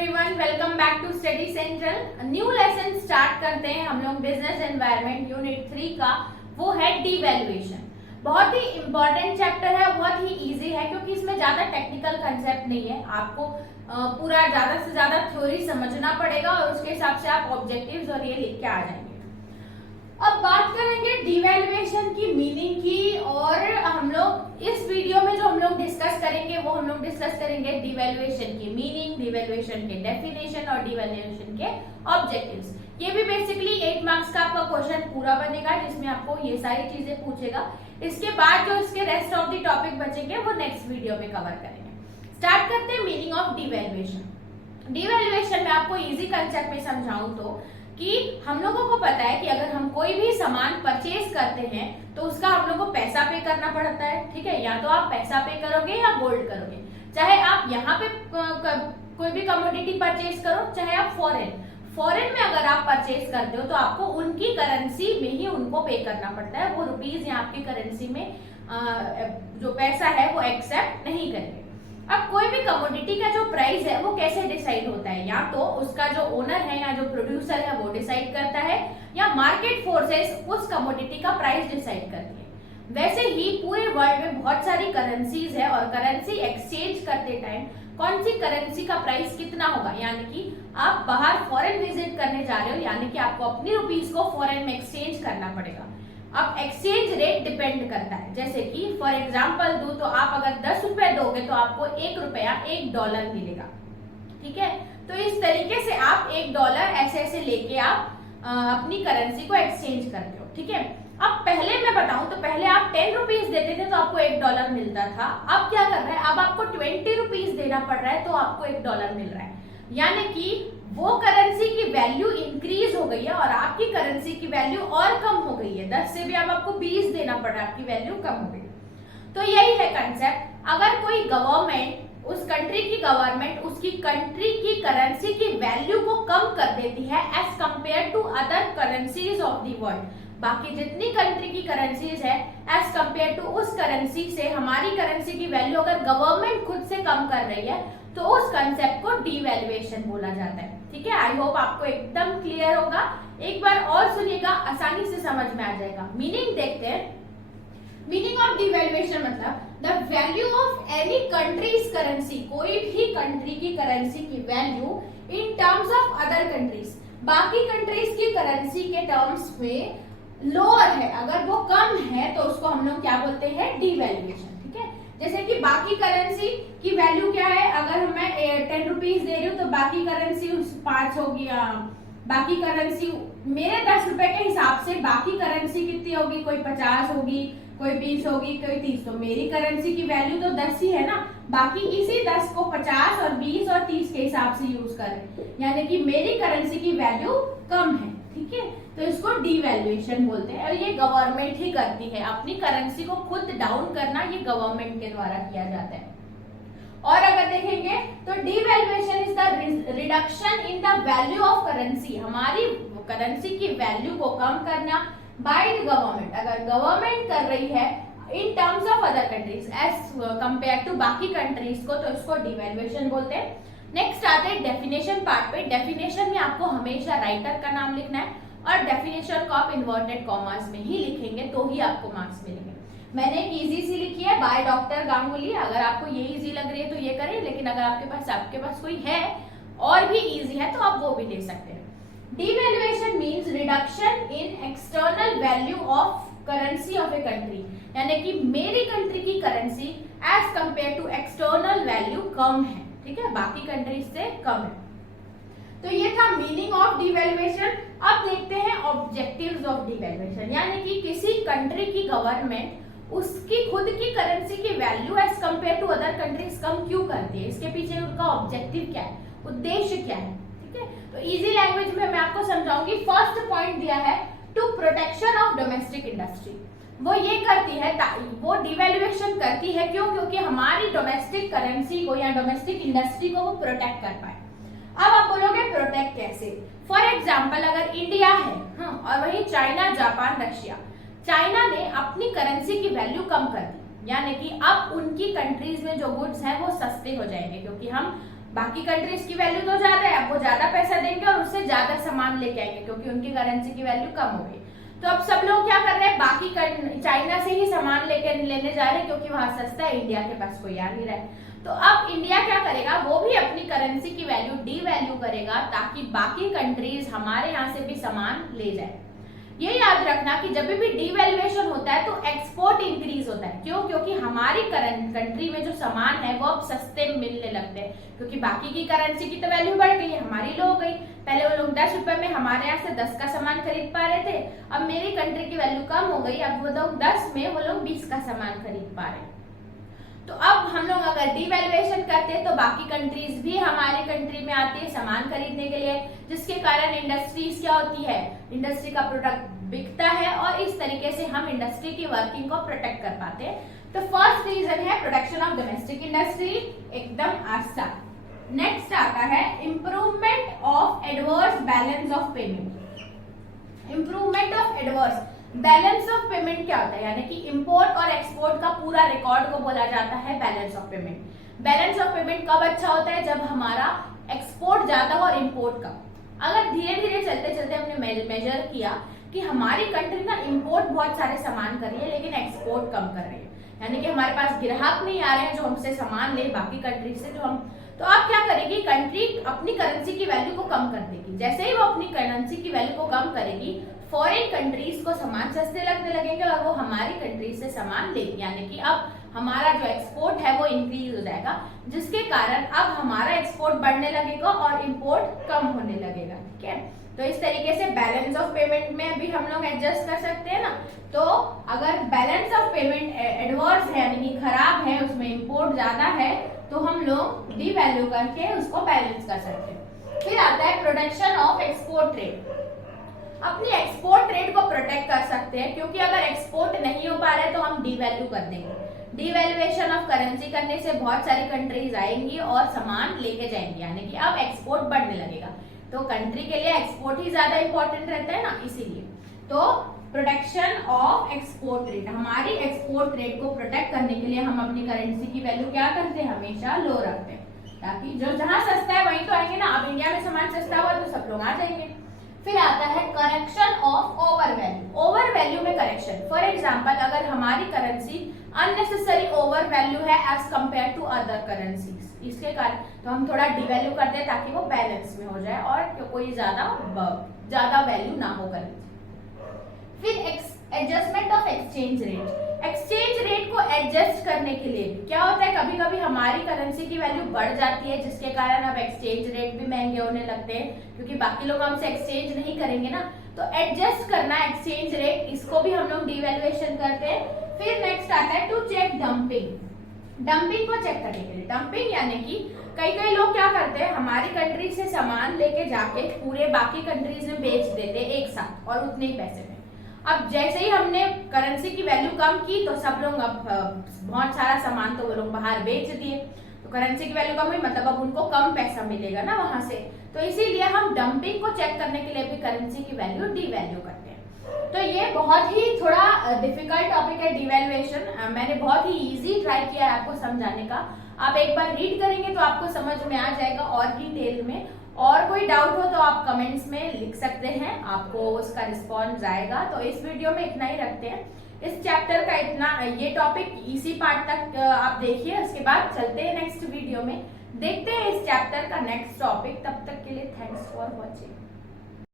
Everyone, welcome back to Study Central. New lesson start करते हैं हम लोग बिजनेस एनवायरनमेंट यूनिट 3 का। वो है डिवैल्यूएशन। बहुत ही इंपॉर्टेंट चैप्टर है, बहुत ही इजी है क्योंकि इसमें ज्यादा टेक्निकल कंसेप्ट नहीं है। आपको पूरा ज्यादा से ज्यादा थ्योरी समझना पड़ेगा और उसके हिसाब से आप ऑब्जेक्टिव्स और ये लिख के आ जाएंगे। अब बात करेंगे डिवैल्यूएशन की मीनिंग की, और हम लोग इस वीडियो में जो हम लोग डिस्कस करेंगे वो हम लोग डिस्कस करेंगे डिवैल्यूएशन की मीनिंग, डिवैल्यूएशन के डेफिनेशन और डिवैल्यूएशन के ऑब्जेक्टिव्स। ये भी बेसिकली 8 मार्क्स का आपका क्वेश्चन पूरा बनेगा जिसमें आपको ये सारी चीजें पूछेगा। इसके बाद जो इसके रेस्ट ऑफ द टॉपिक बचेंगे वो नेक्स्ट वीडियो में कवर करेंगे। स्टार्ट करते हैं मीनिंग ऑफ डिवैल्यूएशन। डिवैल्यूएशन में आपको इजी कंसेप्ट में समझाऊं तो कि हम लोगों को पता है कि अगर हम कोई भी सामान परचेज करते हैं तो उसका हम लोग को पैसा पे करना पड़ता है, ठीक है। या तो आप पैसा पे करोगे या गोल्ड करोगे। चाहे आप यहाँ पे कोई भी कमोडिटी परचेज करो, चाहे आप फॉरेन में अगर आप परचेज करते हो तो आपको उनकी करेंसी में ही उनको पे करना पड़ता है। वो रुपीज या आपकी करेंसी में जो पैसा है वो एक्सेप्ट नहीं करेंगे। अब कोई भी कमोडिटी का जो प्राइस है वो कैसे डिसाइड होता है? या तो उसका जो ओनर है या जो प्रोड्यूसर है वो डिसाइड करता है, या मार्केट फोर्सेस उस कमोडिटी का प्राइस डिसाइड करती है। वैसे ही पूरे वर्ल्ड में बहुत सारी करेंसीज है और करेंसी एक्सचेंज करते टाइम कौन सी करेंसी का प्राइस कितना होगा, यानी कि आप बाहर फॉरेन विजिट करने जा रहे हो, यानी कि आपको अपनी रुपीज को फॉरेन में एक्सचेंज करना पड़ेगा। अब एक्सचेंज रेट डिपेंड करता है, जैसे कि फॉर एग्जांपल दूं तो आप अगर 10 रुपए दोगे तो आपको 1 रुपया $1 मिलेगा, ठीक है। तो इस तरीके से आप $1 ऐसे ऐसे लेके आप अपनी करेंसी को एक्सचेंज करते हो, ठीक है। अब पहले मैं बताऊं तो पहले आप 10 रुपीज देते थे तो आपको $1 मिलता था। अब क्या कर रहा है, अब आपको 20 रुपीज देना पड़ रहा है तो आपको $1 मिल रहा है, यानी कि वो करेंसी की वैल्यू इंक्रीज हो गई है और आपकी करेंसी की वैल्यू और कम हो गई है। 10 से भी अब आपको 20 देना पड़ रहा है, आपकी वैल्यू कम हो गई। तो यही है कंसेप्ट। अगर कोई गवर्नमेंट, उस कंट्री की गवर्नमेंट उसकी कंट्री की करेंसी की वैल्यू को कम कर देती है as compare to other currencies of the world, बाकी जितनी कंट्री की करेंसीज है एज कंपेयर टू उस करेंसी से हमारी करेंसी की वैल्यू अगर गवर्नमेंट खुद से कम कर रही है तो उस कंसेप्ट को डिवैल्यूएशन बोला जाता है, ठीक है। आई होप आपको एकदम क्लियर होगा। एक बार और सुनिएगा, आसानी से समझ में आ जाएगा। मीनिंग देखते हैं। मीनिंग ऑफ डिवैल्यूएशन मतलब the value of any countries currency, कोई भी कंट्री की करेंसी की value in terms of other countries, बाकी कंट्रीज की करेंसी के टर्म्स में लोअर है, अगर वो कम है तो उसको हम लोग क्या बोलते हैं, डिवैल्यूएशन, ठीक है। जैसे कि बाकी करेंसी की वैल्यू क्या है, अगर मैं 10 रुपीज दे रही हूँ तो बाकी करेंसी 5 होगी, बाकी करेंसी मेरे 10 रुपए के हिसाब से बाकी करेंसी कितनी होगी, कोई 50 होगी, कोई 20 होगी, कोई 30। तो मेरी करेंसी की वैल्यू तो 10 ही है ना, बाकी इसी 10 को 50 और 20 और 30 के हिसाब से यूज करें, यानी कि मेरी करेंसी की वैल्यू कम है, ठीक है। तो इसको डिवैल्यूएशन बोलते हैं और ये गवर्नमेंट ही करती है। अपनी करेंसी को खुद डाउन करना ये गवर्नमेंट के द्वारा किया जाता है। और अगर देखेंगे तो devaluation is the reduction in the value of currency, हमारी करेंसी की वैल्यू को कम करना बाय द गवर्नमेंट। अगर गवर्नमेंट कर रही है in terms of other countries as compare to बाकी कंट्रीज को, तो इसको डिवैल्यूएशन बोलते हैं। नेक्स्ट आते हैं डेफिनेशन पार्ट पे। डेफिनेशन में आपको हमेशा राइटर का नाम लिखना है और डेफिनेशन को आप इन्वर्टेड कॉमास में ही लिखेंगे तो ही आपको मार्क्स मिलेंगे। मैंने एक इजी सी लिखी है बाय डॉक्टर गांगुली। अगर आपको ये इजी लग रही है तो ये करें, लेकिन अगर आपके पास कोई है और भी इजी है तो आप वो भी ले सकते हैं। Devaluation means reduction in external value of currency of a country, यानी कि मेरी कंट्री की currency as compare to external value कम है, ठीक है, बाकी कंट्रीज से कम है। तो ये था मीनिंग ऑफ डिवैल्यूएशन। अब देखते हैं ऑब्जेक्टिव्स ऑफ डिवैल्यूएशन, यानी कि किसी कंट्री की गवर्नमेंट उसकी खुद की करेंसी की value as compare to other countries कम क्यों करती है, इसके पीछे उनका ऑब्जेक्टिव क्या है, उद्देश्य क्या है, ठीक है। तो इजी लैंग्वेज में मैं आपको समझाऊंगी। फर्स्ट पॉइंट दिया है to protection of domestic industry. वो ये करती है, वो डिवैल्यूएशन करती है क्यों, क्योंकि हमारी डोमेस्टिक करेंसी को या डोमेस्टिक इंडस्ट्री को वो प्रोटेक्ट कर पाए। अब आप बोलोगे प्रोटेक्ट कैसे? फॉर एग्जाम्पल अगर इंडिया है और वही चाइना, जापान, रशिया, चाइना ने अपनी करेंसी की वैल्यू कम कर दी, यानी कि अब उनकी कंट्रीज में जो गुड्स हैं वो सस्ते हो जाएंगे क्योंकि हम बाकी कंट्रीज की वैल्यू तो ज्यादा है, अब वो ज्यादा पैसा देंगे और उससे ज्यादा सामान लेके आएंगे क्योंकि उनकी करेंसी की वैल्यू कम हो गई। तो अब सब लोग क्या कर रहे हैं, बाकी चाइना से ही सामान लेने जा रहे हैं क्योंकि वहां सस्ता है, इंडिया के पास कोई आ नहीं रहा है। तो अब इंडिया क्या करेगा, वो भी अपनी करेंसी की वैल्यू डीवैल्यू करेगा ताकि बाकी कंट्रीज हमारे यहाँ से भी सामान ले जाए। ये याद रखना कि जब भी डीवैल्यूएशन होता है तो एक्सपोर्ट इंक्रीज होता है। क्यों? क्योंकि हमारी कंट्री में जो सामान है वो अब सस्ते मिलने लगते हैं क्योंकि बाकी की करेंसी की तो वैल्यू बढ़ गई, हमारी लो हो गई। पहले वो लोग 10 रुपए में हमारे यहाँ से 10 का सामान खरीद पा रहे थे, अब मेरी कंट्री की वैल्यू कम हो गई, अब वो लोग 10 में वो लोग 20 का सामान खरीद पा रहे हैं। तो अब हम लोग अगर डीवैल्यूएशन करते हैं तो बाकी कंट्रीज भी हमारी कंट्री में आती है सामान खरीदने के लिए, जिसके कारण इंडस्ट्रीज क्या होती है, इंडस्ट्री का प्रोडक्ट बिकता है और इस तरीके से हम इंडस्ट्री की वर्किंग को प्रोटेक्ट कर पाते हैं। तो फर्स्ट रीजन है प्रोडक्शन ऑफ डोमेस्टिक इंडस्ट्री, एकदम आसान। नेक्स्ट आता है improvement of adverse balance of payment. Improvement of adverse balance of payment क्या होता है, यानी कि इंपोर्ट और एक्सपोर्ट का पूरा रिकॉर्ड को बोला जाता है balance of payment. Balance of payment कब अच्छा होता है, जब हमारा एक्सपोर्ट ज्यादा हो और इंपोर्ट कम। अगर धीरे धीरे चलते चलते हमने मेजर किया कि हमारी कंट्री ना इंपोर्ट बहुत सारे सामान कर रही है लेकिन एक्सपोर्ट कम कर रही है, यानी कि हमारे पास ग्राहक नहीं आ रहे हैं जो हमसे सामान ले बाकी कंट्री से, जो हम तो आप क्या करेगी, कंट्री अपनी करेंसी की वैल्यू को कम कर देगी। जैसे ही वो अपनी करेंसी की वैल्यू को कम करेगी, फॉरेन कंट्रीज को सामान सस्ते लगने लगेंगे और वो हमारी कंट्री से सामान लेंगे, यानी कि अब हमारा जो एक्सपोर्ट है वो इंक्रीज हो जाएगा, जिसके कारण अब हमारा एक्सपोर्ट बढ़ने लगेगा और इंपोर्ट कम होने लगेगा। ठीक है, तो इस तरीके से बैलेंस ऑफ पेमेंट में भी हम लोग एडजस्ट कर सकते हैं ना। तो अगर बैलेंस ऑफ पेमेंट एडवर्स है यानी कि खराब है, उसमें इंपोर्ट ज्यादा है, तो हम लोग डीवैल्यू करके उसको बैलेंस कर सकते हैं। फिर आता है प्रोटेक्शन ऑफ एक्सपोर्ट ट्रेड। अपनी एक्सपोर्ट ट्रेड को प्रोटेक्ट कर सकते हैं क्योंकि अगर एक्सपोर्ट नहीं हो पा रहे तो हम डीवैल्यू कर देंगे। डीवैल्यूएशन ऑफ करेंसी करने से बहुत सारी कंट्रीज आएंगी और सामान लेके जाएंगी, यानी कि अब एक्सपोर्ट बढ़ने लगेगा। तो कंट्री के लिए एक्सपोर्ट ही ज्यादा इंपॉर्टेंट रहता है ना, इसीलिए। तो प्रोटेक्शन ऑफ एक्सपोर्ट रेट, हमारी एक्सपोर्ट रेट को प्रोटेक्ट करने के लिए हम अपनी करेंसी की वैल्यू क्या करते हैं, हमेशा लो रखते हैं, ताकि जो जहां सस्ता है वहीं तो आएंगे ना। अब इंडिया में सामान सस्ता हुआ तो सब लोग आ जाएंगे। फिर आता है correction of over value. Over value में करेक्शन, फॉर एग्जांपल अगर हमारी करेंसी अननेसेसरी ओवर वैल्यू है as compare to other currencies, इसके कारण तो हम थोड़ा डिवैल्यू कर दें ताकि वो बैलेंस में हो जाए और कोई ज्यादा वैल्यू ना हो करेंसी। फिर adjustment of exchange rate. Exchange rate को एडजस्ट करने के लिए क्या होता है, कभी कभी हमारी करेंसी की वैल्यू बढ़ जाती है जिसके कारण अब एक्सचेंज रेट भी महंगे होने लगते हैं क्योंकि बाकी लोग हमसे एक्सचेंज नहीं करेंगे ना। तो एडजस्ट करना एक्सचेंज रेट, इसको भी हम लोग डीवैल्यूएशन करते हैं। फिर नेक्स्ट आता है टू चेक डंपिंग। डंपिंग को चेक करने के लिए, डंपिंग यानी कि कई लोग क्या करते हैं, हमारी कंट्री से सामान लेके जाके पूरे बाकी कंट्रीज में बेच देते हैं एक साथ और उतने ही पैसे में। अब जैसे ही हमने करेंसी की वैल्यू कम की तो सब लोग अब बहुत सारा सामान तो वो लोग बाहर बेच दिए, तो करेंसी की वैल्यू कम हुई, मतलब अब उनको कम पैसा मिलेगा ना वहां से। तो इसीलिए हम डंपिंग को चेक करने के लिए भी करेंसी की वैल्यू डीवैल्यू करते हैं। तो ये बहुत ही थोड़ा डिफिकल्ट टॉपिक है डीवैल्यूएशन। मैंने बहुत ही इजी ट्राई किया है आपको समझाने का। आप एक बार रीड करेंगे तो आपको समझ में आ जाएगा और डिटेल में। और कोई डाउट हो तो आप कमेंट्स में लिख सकते हैं, आपको उसका रिस्पॉन्स आएगा। तो इस वीडियो में इतना ही रखते हैं। इस चैप्टर का इतना, ये टॉपिक इसी पार्ट तक आप देखिए, उसके बाद चलते हैं नेक्स्ट वीडियो में, देखते हैं इस चैप्टर का नेक्स्ट टॉपिक। तब तक के लिए थैंक्स फॉर वॉचिंग।